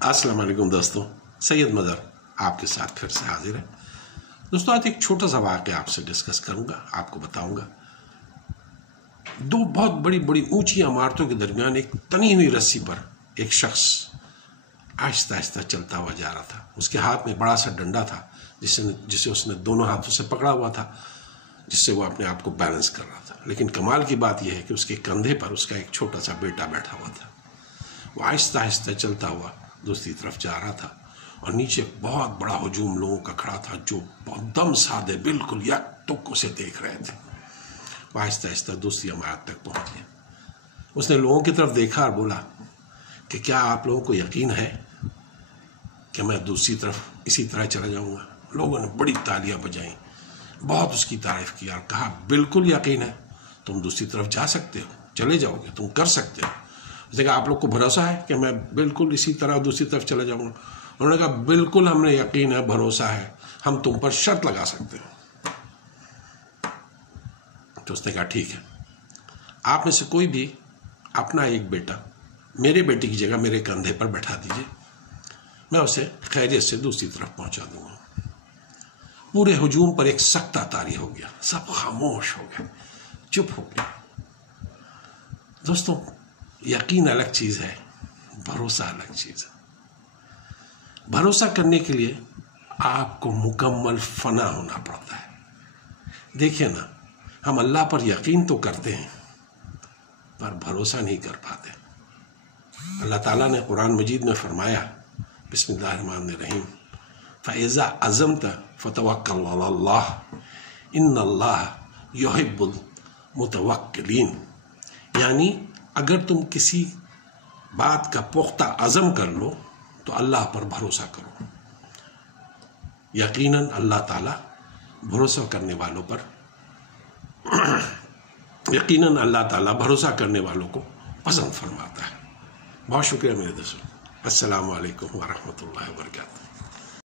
अस्सलाम वालेकुम दोस्तों, सैयद मदर आपके साथ फिर से हाजिर है। दोस्तों आज एक छोटा सा वाक़या आपसे डिस्कस करूंगा, आपको बताऊंगा। दो बहुत बड़ी बड़ी ऊंची इमारतों के दरमियान एक तनी हुई रस्सी पर एक शख्स आहिस्ता आहिस्ता चलता हुआ जा रहा था। उसके हाथ में बड़ा सा डंडा था जिसे उसने दोनों हाथों से पकड़ा हुआ था, जिससे वो अपने आप को बैलेंस कर रहा था। लेकिन कमाल की बात यह है कि उसके कंधे पर उसका एक छोटा सा बेटा बैठा हुआ था। वो आहिस्ता आहिस्ता चलता हुआ दूसरी तरफ जा रहा था और नीचे बहुत बड़ा हुजूम लोगों का खड़ा था जो बहुत दम साधे बिल्कुल यक तुक उसे देख रहे थे। वो आहिस्ता आहिस्ता दूसरी इमारत तक पहुंच गया। उसने लोगों की तरफ देखा और बोला कि क्या आप लोगों को यकीन है कि मैं दूसरी तरफ इसी तरह चला जाऊंगा? लोगों ने बड़ी तालियां बजाई, बहुत उसकी तारीफ की और कहा बिल्कुल यकीन है, तुम दूसरी तरफ जा सकते हो, चले जाओगे, तुम कर सकते हो। उसने कहा आप लोग को भरोसा है कि मैं बिल्कुल इसी तरह दूसरी तरफ चला जाऊंगा? उन्होंने कहा बिल्कुल हमें यकीन है, भरोसा है, हम तुम पर शर्त लगा सकते हो। तो उसने कहा ठीक है, आप में से कोई भी अपना एक बेटा मेरे बेटे की जगह मेरे कंधे पर बैठा दीजिए, मैं उसे खैरियत से दूसरी तरफ पहुंचा दूंगा। पूरे हुजूम पर एक सख्ता तारी हो गया, सब खामोश हो गए, चुप हो गए। दोस्तों यकीन अलग चीज है, भरोसा अलग चीज है। भरोसा करने के लिए आपको मुकम्मल फना होना पड़ता है। देखिए ना, हम अल्लाह पर यकीन तो करते हैं पर भरोसा नहीं कर पाते। अल्लाह ताला ने कुरान मजीद में फरमाया, बिस्मिल्लाहिर्रहमानिर्रहीम, फ़इज़ा अज़म्त फ़तवक्कल अलल्लाह इन्नल्लाह युहिब्बुल मुतवक्किलीन। यानी अगर तुम किसी बात का पुख्ता अज़म कर लो तो अल्लाह पर भरोसा करो। यकीनन अल्लाह ताला भरोसा करने वालों पर यकीनन अल्लाह ताला भरोसा करने वालों को पसंद फरमाता है। बहुत शुक्रिया मेरे दोस्तों। अस्सलामु अलैकुम व रहमतुल्लाहि व बरकातहू।